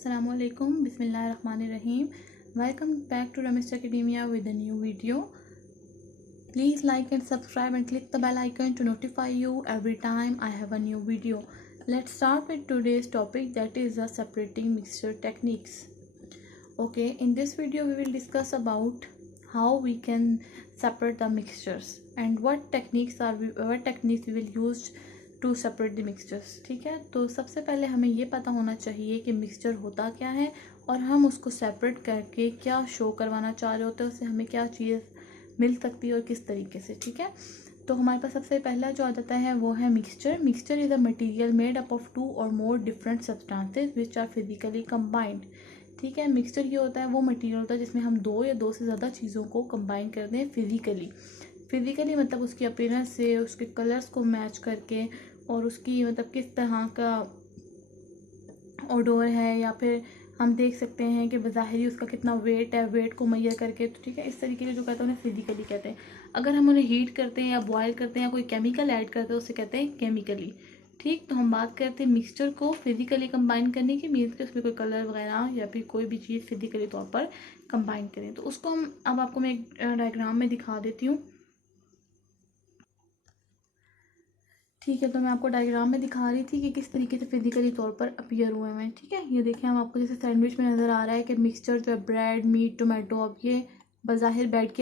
Assalamualaikum, Bismillahirrahmanirrahim. Welcome back to Ramist Academia with a new video. Please like and subscribe and click the bell icon to notify you every time I have a new video. Let's start with today's topic, that is the separating mixture techniques. Okay, in this video we will discuss about how we can separate the mixtures and what techniques we will use to separate the mixtures. ठीक है, तो सबसे पहले हमें ये पता होना चाहिए कि मिक्सचर होता क्या है और हम उसको सेपरेट करके क्या शो करवाना चाह रहे होते हैं, उससे हमें क्या चीज़ मिल सकती है और किस तरीके से. ठीक है, तो हमारे पास सबसे पहला जो आ जाता है वो है mixture. Mixture is a material made up of two और more different substances which are physically combined. ठीक है, मिक्सचर ये होता है वो मटेरियल होता है जिसमें हम दो या दो से ज़्यादा चीज़ों को कंबाइन करते हैं फिजिकली मतलब उसकी अपीयरेंस से, उसके कलर्स को मैच करके और उसकी मतलब किस तरह का ओडोर है, या फिर हम देख सकते हैं कि बज़ाहिरी उसका कितना वेट है, वेट को मैयर करके. तो ठीक है, इस तरीके के जो कहते हैं उन्हें फिजिकली कहते हैं. अगर हम उन्हें हीट करते हैं या बॉयल करते हैं या कोई केमिकल ऐड करते हैं उसे कहते हैं केमिकली. ठीक, तो हम बात करते हैं मिक्सचर को फिजिकली कंबाइन करने की, मीन्स कि उसमें कोई कलर वगैरह या फिर कोई भी चीज़ फिजिकली तौर पर कंबाइन करें. तो उसको हम अब आपको मैं एक डायग्राम में दिखा देती हूँ. ठीक है, तो मैं आपको डायग्राम में दिखा रही थी कि किस तरीके से फिजिकली तौर पर अपीयर हुए हैं. ठीक है, ये देखें, हम आपको जैसे सैंडविच में नज़र आ रहा है कि मिक्सचर जो है ब्रेड, मीट, टोमेटो. अब ये बज़ाहिर ब्रेड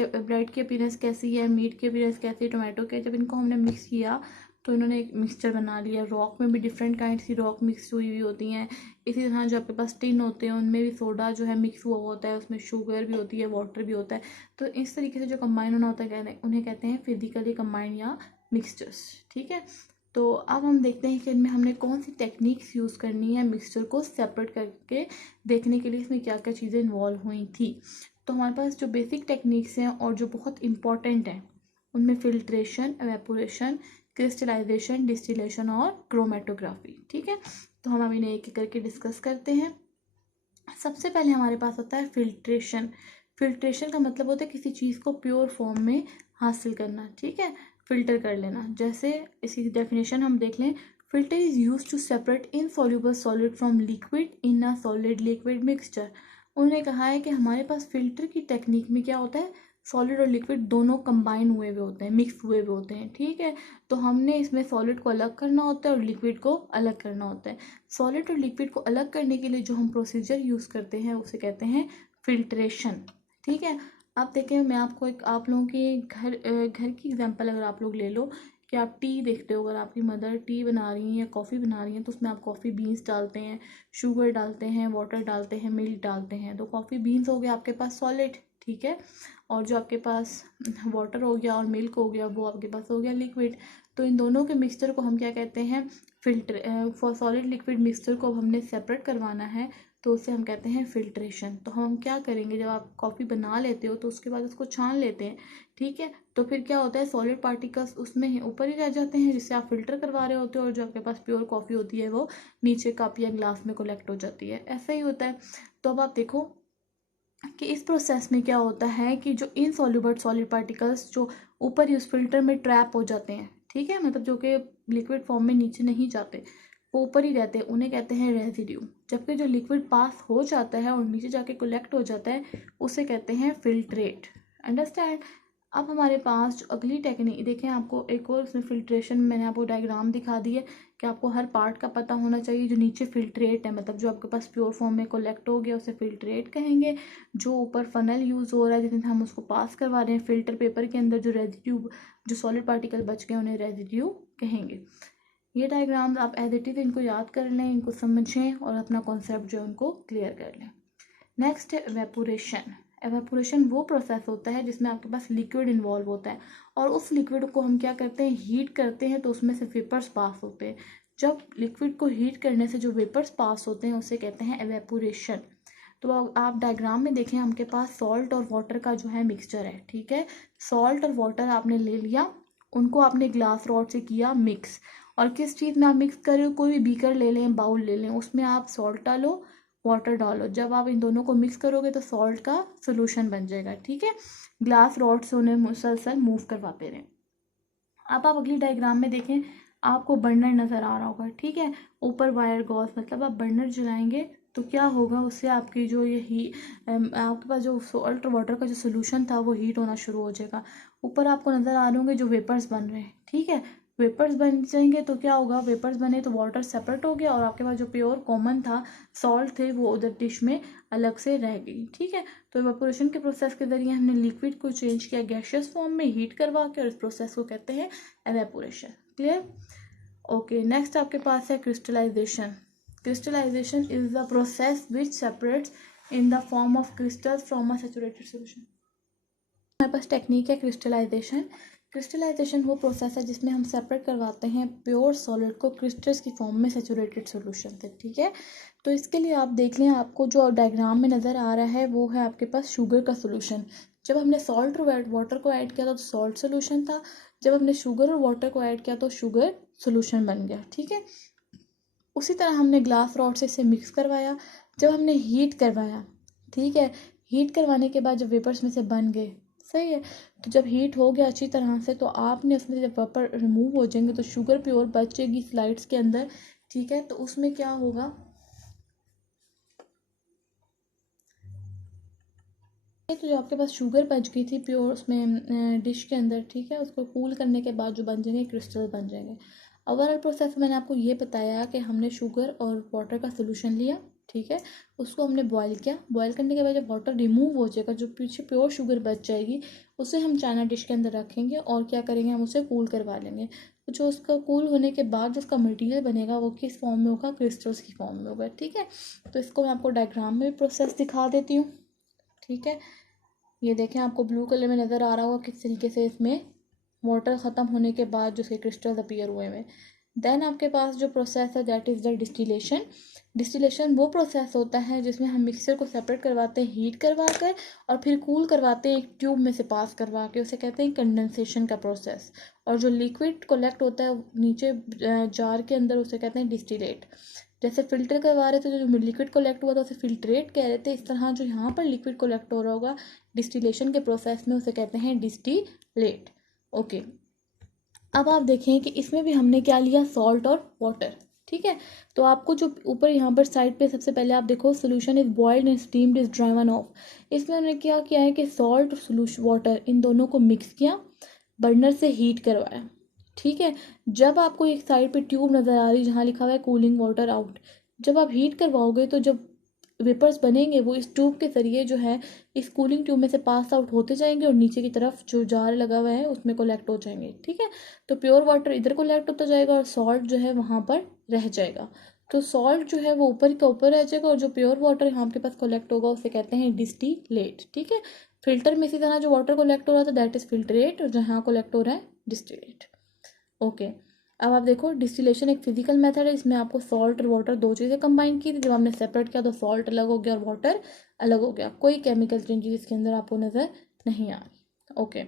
की अपीयरेंस कैसी है, मीट की अपीयरेंस कैसी है, टोमेटो के, जब इनको हमने मिक्स किया तो इन्होंने एक मिक्सचर बना लिया. रॉक में भी डिफरेंट काइंड की रॉक मिक्स हुई हुई होती हैं. इसी तरह जो आपके पास टिन होते हैं उनमें भी सोडा जो है मिक्स हुआ होता है, उसमें शुगर भी होती है, वाटर भी होता है. तो इस तरीके से जो कंबाइन होना होता है उन्हें कहते हैं फिजिकली कंबाइन या मिक्सचर्स. ठीक है, तो अब हम देखते हैं कि इनमें हमने कौन सी टेक्निक्स यूज़ करनी है मिक्सचर को सेपरेट करके देखने के लिए इसमें क्या क्या चीज़ें इन्वॉल्व हुई थी. तो हमारे पास जो बेसिक टेक्निक्स हैं और जो बहुत इंपॉर्टेंट हैं उनमें फिल्ट्रेशन, एवेपोरेशन, क्रिस्टलाइजेशन, डिस्टिलेशन और क्रोमेटोग्राफी. ठीक है, तो हम अब इन्हें एक एक करके डिस्कस करते हैं. सबसे पहले हमारे पास होता है फिल्ट्रेशन. फिल्ट्रेशन का मतलब होता है किसी चीज़ को प्योर फॉर्म में हासिल करना. ठीक है, फिल्टर कर लेना. जैसे इसकी डेफिनेशन हम देख लें, filter is use to separate insoluble solid from liquid in a solid liquid mixture. उन्होंने कहा है कि हमारे पास फिल्टर की टेक्निक में क्या होता है, सॉलिड और लिक्विड दोनों कंबाइन हुए हुए होते हैं, मिक्स हुए हुए होते हैं. ठीक है, तो हमने इसमें सॉलिड को अलग करना होता है और लिक्विड को अलग करना होता है. सॉलिड और लिक्विड को अलग करने के लिए जो हम प्रोसीजर यूज़ करते हैं उसे कहते हैं फिल्ट्रेशन. ठीक है, आप देखें, मैं आपको एक आप लोगों के घर की एग्जांपल अगर आप लोग ले लो कि आप टी देखते हो, अगर आपकी मदर टी बना रही हैं या कॉफ़ी बना रही हैं तो उसमें आप कॉफ़ी बीन्स डालते हैं, शुगर डालते हैं, वाटर डालते हैं, मिल्क डालते हैं. तो कॉफ़ी बीन्स हो गया आपके पास सॉलिड. ठीक है, और जो आपके पास वाटर हो गया और मिल्क हो गया वो आपके पास हो गया लिक्विड. तो इन दोनों के मिक्सचर को हम क्या कहते हैं, filter. For solid liquid mixture को अब हमने सेपरेट करवाना है तो उसे हम कहते हैं फिल्ट्रेशन. तो हम क्या करेंगे, जब आप कॉफ़ी बना लेते हो तो उसके बाद उसको छान लेते हैं. ठीक है, तो फिर क्या होता है, सॉलिड पार्टिकल्स उसमें ही ऊपर ही रह जाते हैं जिससे आप फिल्टर करवा रहे होते हो, और जो आपके पास प्योर कॉफ़ी होती है वो नीचे कप या ग्लास में कलेक्ट हो जाती है. ऐसा ही होता है. तो अब आप देखो कि इस प्रोसेस में क्या होता है कि जो इनसॉल्युबल सॉलिड पार्टिकल्स जो ऊपर ही उस फिल्टर में ट्रैप हो जाते हैं. ठीक है, मतलब जो कि लिक्विड फॉर्म में नीचे नहीं जाते, वो ऊपर ही रहते हैं, उन्हें कहते हैं रेजिड्यू. जबकि जो लिक्विड पास हो जाता है और नीचे जाके कलेक्ट हो जाता है उसे कहते हैं फिल्ट्रेट. अंडरस्टैंड. अब हमारे पास जो अगली टेक्निक देखें, आपको एक और उसमें फिल्ट्रेशन मैंने आपको डायग्राम दिखा दी है कि आपको हर पार्ट का पता होना चाहिए. जो नीचे फिल्ट्रेट है मतलब जो आपके पास प्योर फॉर्म में कलेक्ट हो गया उसे फिल्ट्रेट कहेंगे. जो ऊपर फनल यूज़ हो रहा है जिसमें हम उसको पास करवा रहे हैं फिल्टर पेपर के अंदर, जो रेजिड्यू जो सॉलिड पार्टिकल बच गए उन्हें रेजिड्यू कहेंगे. ये डायग्राम्स आप एज इट इज़ इनको याद कर लें, इनको समझें और अपना कॉन्सेप्ट जो है उनको क्लियर कर लें. नेक्स्ट है एवेपोरेशन. एवेपोरेशन वो प्रोसेस होता है जिसमें आपके पास लिक्विड इन्वॉल्व होता है और उस लिक्विड को हम क्या करते हैं, हीट करते हैं तो उसमें से वेपर्स पास होते हैं. जब लिक्विड को हीट करने से जो वेपर्स पास होते हैं उसे कहते हैं एवेपोरेशन. तो आप डायग्राम में देखें, आपके पास सॉल्ट और वाटर का जो है मिक्सचर है. ठीक है, सॉल्ट और वाटर आपने ले लिया, उनको आपने ग्लास रॉड से किया मिक्स. और किस चीज़ में आप मिक्स कर रहे हो, कोई भी बीकर ले लें, बाउल ले लें, उसमें आप सॉल्ट डालो, वाटर डालो. जब आप इन दोनों को मिक्स करोगे तो सॉल्ट का सोल्यूशन बन जाएगा. ठीक है, ग्लास रॉड से उन्हें मुसलसल मूव करवाते रहें. अब आप अगली डायग्राम में देखें, आपको बर्नर नज़र आ रहा होगा. ठीक है, ऊपर वायर गॉस मतलब आप बर्नर जलाएंगे तो क्या होगा, उससे आपकी जो ये आपके पास जो सॉल्ट वाटर का जो सोल्यूशन था वो हीट होना शुरू हो जाएगा। ऊपर आपको नज़र आ रहे होंगे जो वेपर्स बन रहे हैं, ठीक है। वेपर्स बन जाएंगे तो क्या होगा, वेपर्स बने तो वाटर सेपरेट हो गया और आपके पास जो प्योर कॉमन था सॉल्ट थे वो उधर डिश में अलग से रह गई, ठीक है। तो इवेपोरेशन के प्रोसेस के जरिए हमने लिक्विड को चेंज किया गैसियस फॉर्म में हीट करवा के, और इस प्रोसेस को कहते हैं एवेपोरेशन। क्लियर? ओके, नेक्स्ट आपके पास है crystallization. Crystallization is the process which separates in the form of crystals from a saturated solution. हमारे पास टेक्निक है क्रिस्टलाइजेशन। क्रिस्टलाइजेशन वो प्रोसेस है जिसमें हम सेपरेट करवाते हैं प्योर सॉलिड को क्रिस्टल्स की फॉर्म में सैचुरेटेड सॉल्यूशन से, ठीक है। तो इसके लिए आप देख लें, आपको जो डायग्राम में नज़र आ रहा है वो है आपके पास शुगर का सोल्यूशन। जब हमने सॉल्ट और वाटर को ऐड किया था तो सॉल्ट सोल्यूशन था, जब हमने शुगर और वाटर को ऐड किया तो शुगर सोल्यूशन बन गया, ठीक है। उसी तरह हमने ग्लास रॉड से इसे मिक्स करवाया, जब हमने हीट करवाया, ठीक है, हीट करवाने के बाद जब वेपर्स में से बन गए, सही है, तो जब हीट हो गया अच्छी तरह से तो आपने उसमें जब वेपर रिमूव हो जाएंगे तो शुगर प्योर बचेगी स्लाइड्स के अंदर, ठीक है। तो उसमें क्या होगा, तो जो आपके पास शुगर बच गई थी प्योर उसमें डिश के अंदर, ठीक है, उसको कूल करने के बाद जो बन जाएंगे क्रिस्टल बन जाएंगे। ओवरऑल प्रोसेस मैंने आपको ये बताया कि हमने शुगर और वाटर का सोल्यूशन लिया, ठीक है, उसको हमने बॉईल किया, बॉईल करने के बाद जब वाटर रिमूव हो जाएगा, जो पीछे प्योर शुगर बच जाएगी उसे हम चाइना डिश के अंदर रखेंगे और क्या करेंगे, हम उसे कूल करवा लेंगे। तो जो उसका कूल होने के बाद जो उसका मटेरियल बनेगा वो किस फॉर्म में होगा, क्रिस्टल्स की फॉर्म में होगा, ठीक है। तो इसको मैं आपको डायग्राम में प्रोसेस दिखा देती हूँ, ठीक है। ये देखें, आपको ब्लू कलर में नज़र आ रहा होगा किस तरीके से इसमें वाटर ख़त्म होने के बाद जो उसके क्रिस्टल्स अपीयर हुए हैं। देन आपके पास जो प्रोसेस है that is the distillation. Distillation वो प्रोसेस होता है जिसमें हम मिक्सचर को सेपरेट करवाते हैं हीट करवा कर और फिर कूल करवाते हैं एक ट्यूब में से पास करवा के, उसे कहते हैं कंडेंसेशन का प्रोसेस। और जो लिक्विड कलेक्ट होता है नीचे जार के अंदर उसे कहते हैं डिस्टिलेट। जैसे फिल्टर करवा रहे थे तो जो लिक्विड कलेक्ट हुआ था उसे फिल्ट्रेट कह रहे थे, इस तरह जो यहाँ पर लिक्विड कलेक्ट हो रहा होगा डिस्टिलेशन के प्रोसेस में उसे कहते हैं डिस्टिलेट। ओके, अब आप देखें कि इसमें भी हमने क्या लिया, सॉल्ट और वाटर, ठीक है। तो आपको जो ऊपर यहाँ पर साइड पे सबसे पहले आप देखो solution is boiled and steamed is driven of. इसमें हमने क्या किया है कि सॉल्ट और सोल्यूशन वाटर इन दोनों को मिक्स किया, बर्नर से हीट करवाया, ठीक है। जब आपको एक साइड पे ट्यूब नज़र आ रही जहाँ लिखा हुआ है कूलिंग वाटर आउट, जब आप हीट करवाओगे तो जब वेपर्स बनेंगे वो इस ट्यूब के ज़रिए जो है इस कूलिंग ट्यूब में से पास आउट होते जाएंगे और नीचे की तरफ जो जार लगा हुआ है उसमें कलेक्ट हो जाएंगे, ठीक है। तो प्योर वाटर इधर कलेक्ट होता जाएगा और सॉल्ट जो है वहाँ पर रह जाएगा। तो सॉल्ट जो है वो ऊपर का ऊपर रह जाएगा और जो प्योर वाटर यहाँ के पास कलेक्ट होगा उसे कहते हैं डिस्टिलेट, ठीक है। फिल्टर में इसी तरह जो वाटर कलेक्ट हो रहा था दैट इज फिल्ट्रेट और जहाँ कलेक्ट हो रहा है डिस्टिलेट। ओके, अब आप देखो डिस्टिलेशन एक फिजिकल मेथड है, इसमें आपको सॉल्ट और वाटर दो चीज़ें कंबाइन की थी, जब हमने सेपरेट किया तो सॉल्ट अलग हो गया और वाटर अलग हो गया, कोई केमिकल चेंजेस इसके अंदर आपको नज़र नहीं आ रही। ओके,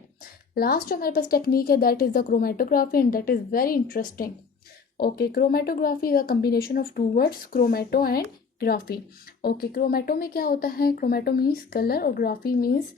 लास्ट जो हमारे पास टेक्निक है that is the chromatography and that is very interesting. Okay, chromatography is a combination of two words chromato and graphy. Okay, chromato में क्या होता है, क्रोमेटो मीन्स कलर और ग्राफी मीन्स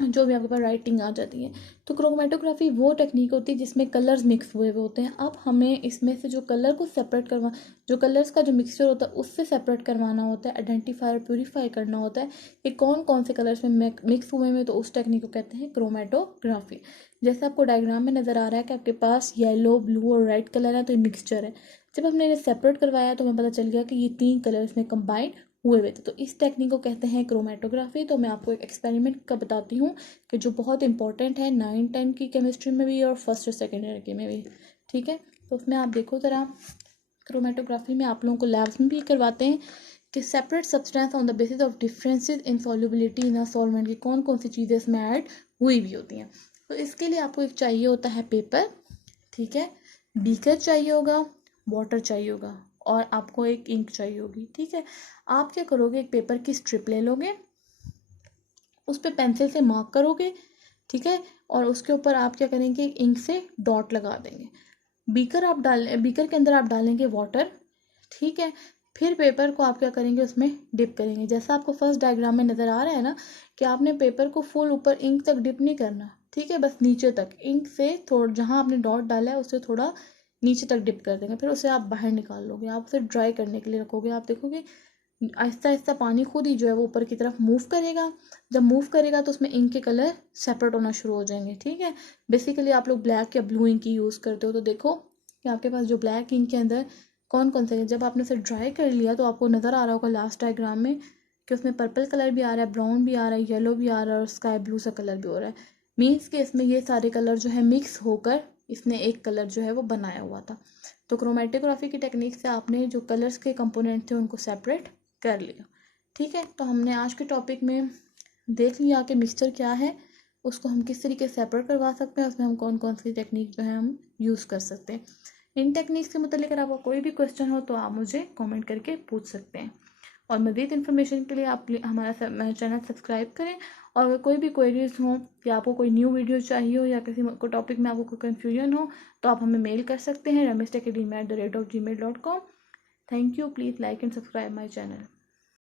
जो भी आपके पास राइटिंग आ जाती है। तो क्रोमेटोग्राफी वो टेक्निक होती है जिसमें कलर्स मिक्स हुए हुए होते हैं। अब हमें इसमें से जो कलर को सेपरेट करवा, जो कलर्स का जो मिक्सचर होता है उससे सेपरेट करवाना होता है, आइडेंटिफाई और प्योरीफाई करना होता है कि कौन कौन से कलर्स में मिक्स हुए हैं, तो उस टेक्निक को कहते हैं क्रोमेटोग्राफी। जैसे आपको डायग्राम में नज़र आ रहा है कि आपके पास येलो, ब्लू और रेड कलर है, तो ये मिक्सचर है। जब हमने इन्हें सेपरेट करवाया तो हमें पता चल गया कि ये तीन कलर्स में कंबाइन हुए हुए थे, तो इस टेक्निक को कहते हैं क्रोमेटोग्राफी। तो मैं आपको एक एक्सपेरिमेंट का बताती हूँ कि जो बहुत इंपॉर्टेंट है 9-10 की केमिस्ट्री में भी और फर्स्ट और सेकेंड ईयर की में भी, ठीक है। तो उसमें आप देखो ज़रा, क्रोमेटोग्राफी में आप लोगों को लैब्स में भी करवाते हैं कि separate substance on the basis of differences in solubility in a solvent की कौन कौन सी चीज़ें इसमें ऐड हुई भी होती हैं। तो इसके लिए आपको एक चाहिए होता है पेपर, ठीक है, बीकर चाहिए होगा, वाटर चाहिए होगा और आपको एक इंक चाहिए होगी, ठीक है। आप क्या करोगे, एक पेपर की स्ट्रिप ले लोगे, उस पर पेंसिल से मार्क करोगे, ठीक है, और उसके ऊपर आप क्या करेंगे, इंक से डॉट लगा देंगे। बीकर के अंदर आप डालेंगे वाटर, ठीक है। फिर पेपर को आप क्या करेंगे, उसमें डिप करेंगे। जैसा आपको फर्स्ट डायग्राम में नज़र आ रहा है ना कि आपने पेपर को फुल ऊपर इंक तक डिप नहीं करना, ठीक है, बस नीचे तक इंक से थोड़ा, जहाँ आपने डॉट डाला है उससे थोड़ा नीचे तक डिप कर देंगे, फिर उसे आप बाहर निकाल लोगे, आप उसे ड्राई करने के लिए रखोगे। आप देखोगे आहिस्ता आहिस्ता पानी खुद ही जो है वो ऊपर की तरफ मूव करेगा। जब मूव करेगा तो उसमें इंक के कलर सेपरेट होना शुरू हो जाएंगे, ठीक है। बेसिकली आप लोग ब्लैक या ब्लू इंक ही यूज़ करते हो, तो देखो कि आपके पास जो ब्लैक इंक के अंदर कौन कौन से, जब आपने उसे ड्राई कर लिया तो आपको नज़र आ रहा होगा लास्ट डायग्राम में कि उसमें पर्पल कलर भी आ रहा है, ब्राउन भी आ रहा है, येलो भी आ रहा है और स्काई ब्लू सा कलर भी हो रहा है। मीन्स कि इसमें ये सारे कलर जो है मिक्स होकर इसने एक कलर जो है वो बनाया हुआ था। तो क्रोमेटोग्राफी की टेक्निक से आपने जो कलर्स के कंपोनेंट थे उनको सेपरेट कर लिया, ठीक है। तो हमने आज के टॉपिक में देख लिया कि मिक्सचर क्या है, उसको हम किस तरीके से सेपरेट करवा सकते हैं, उसमें हम कौन कौन सी टेक्निक जो है हम यूज़ कर सकते हैं। इन टेक्निक से मतलब अगर आपका कोई भी क्वेश्चन हो तो आप मुझे कमेंट करके पूछ सकते हैं। और मज़ीद इन्फॉर्मेशन के लिए आप हमारा चैनल सब्सक्राइब करें। और अगर कोई भी क्वेरीज हो या आपको कोई न्यू वीडियो चाहिए हो या किसी को टॉपिक में आपको कोई कन्फ्यूजन हो तो आप हमें मेल कर सकते हैं ramisacademy@gmail.com। Thank you. Please like and subscribe my channel.